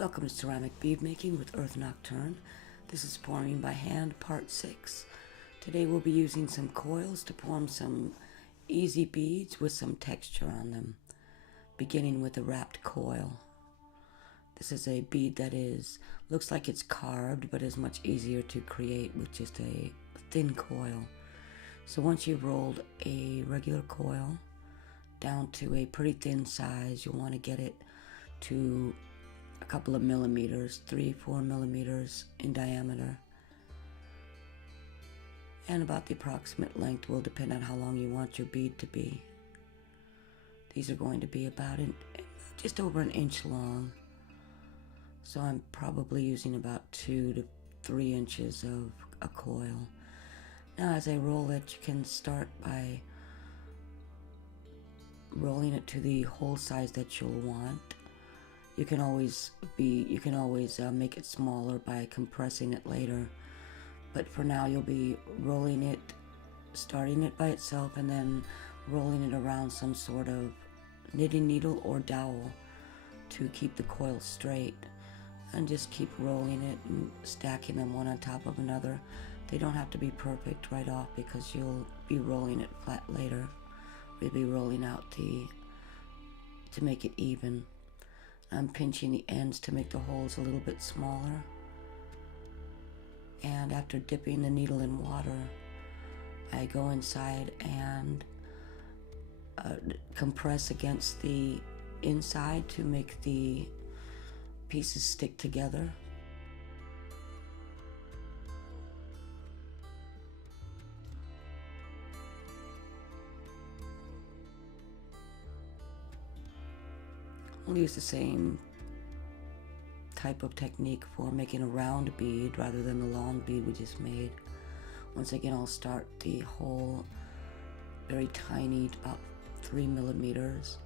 Welcome to Ceramic Bead Making with Earthnocturne. This is pouring by hand, part 6. Today we'll be using some coils to form some easy beads with some texture on them, beginning with a wrapped coil. This is a bead that looks like it's carved, but is much easier to create with just a thin coil. So once you've rolled a regular coil down to a pretty thin size, you'll want to get it to a couple of millimeters, 3-4 millimeters in diameter, and about the approximate length will depend on how long you want your bead to be. These are going to be about just over an inch long, so I'm probably using about 2 to 3 inches of a coil. Now as I roll it, you can start by rolling it to the hole size that you'll want. You can always make it smaller by compressing it later, but for now you'll be rolling it, starting it by itself and then rolling it around some sort of knitting needle or dowel to keep the coil straight, and just keep rolling it and stacking them one on top of another. They don't have to be perfect right off because you'll be rolling it flat later. We'll be rolling out to make it even. I'm pinching the ends to make the holes a little bit smaller. And after dipping the needle in water, I go inside and compress against the inside to make the pieces stick together. I'll use the same type of technique for making a round bead rather than the long bead we just made. Once again, I'll start the hole very tiny, about 3 millimeters,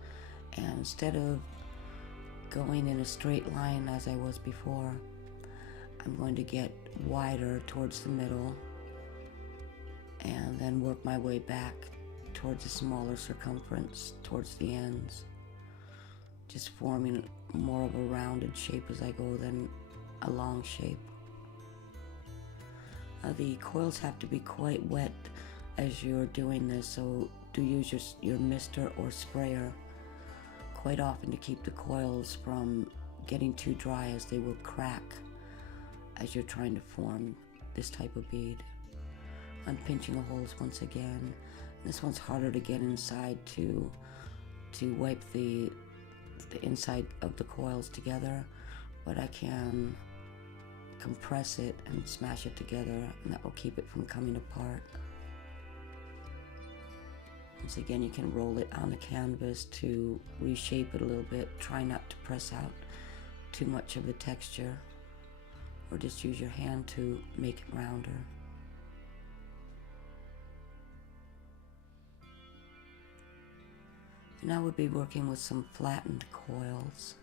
and instead of going in a straight line as I was before, I'm going to get wider towards the middle and then work my way back towards a smaller circumference towards the ends, just forming more of a rounded shape as I go than a long shape. The coils have to be quite wet as you're doing this, so do use your mister or sprayer quite often to keep the coils from getting too dry, as they will crack as you're trying to form this type of bead. I'm pinching the holes once again. This one's harder to get inside to wipe the inside of the coils together, but I can compress it and smash it together, and that will keep it from coming apart. Once again, you can roll it on the canvas to reshape it a little bit. Try not to press out too much of the texture, or just use your hand to make it rounder. Now we'll be working with some flattened coils,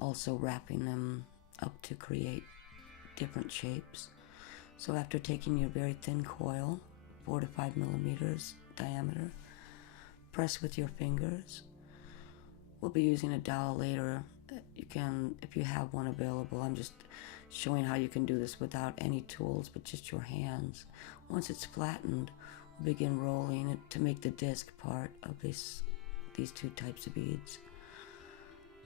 also wrapping them up to create different shapes. So after taking your very thin coil, 4 to 5 millimeters diameter, press with your fingers. We'll be using a dowel later. You can, if you have one available. I'm just showing how you can do this without any tools, but just your hands. Once it's flattened, begin rolling it to make the disc part of these two types of beads.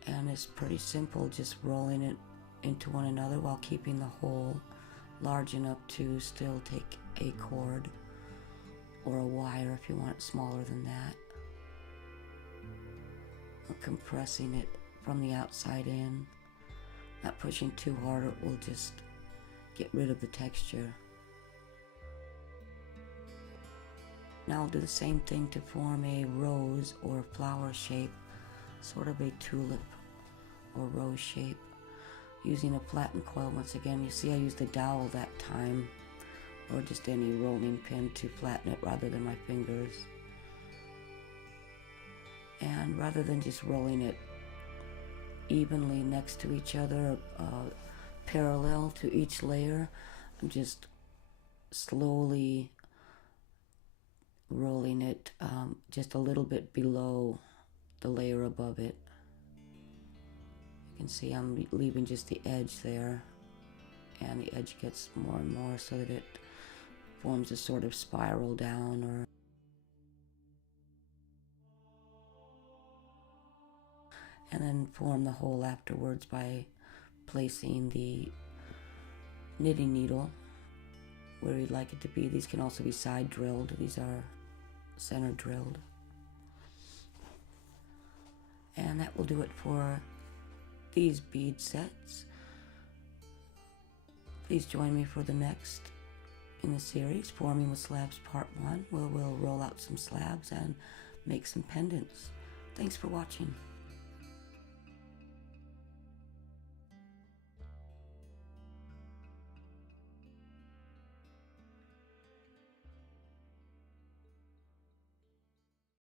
And it's pretty simple, just rolling it into one another while keeping the hole large enough to still take a cord or a wire if you want it smaller than that. I'm compressing it from the outside in, not pushing too hard, or it will just get rid of the texture. Now I'll do the same thing to form a rose or flower shape, sort of a tulip or rose shape, using a flattened coil. Once again, you see I used the dowel that time, or just any rolling pin to flatten it rather than my fingers. And rather than just rolling it evenly next to each other, parallel to each layer, I'm just slowly rolling it just a little bit below the layer above it. You can see I'm leaving just the edge there, and the edge gets more and more so that it forms a sort of spiral down, or and then form the hole afterwards by placing the knitting needle where you'd like it to be. These can also be side drilled. These are center drilled. And that will do it for these bead sets. Please join me for the next in the series, Forming with Slabs Part 1, where we'll roll out some slabs and make some pendants. Thanks for watching.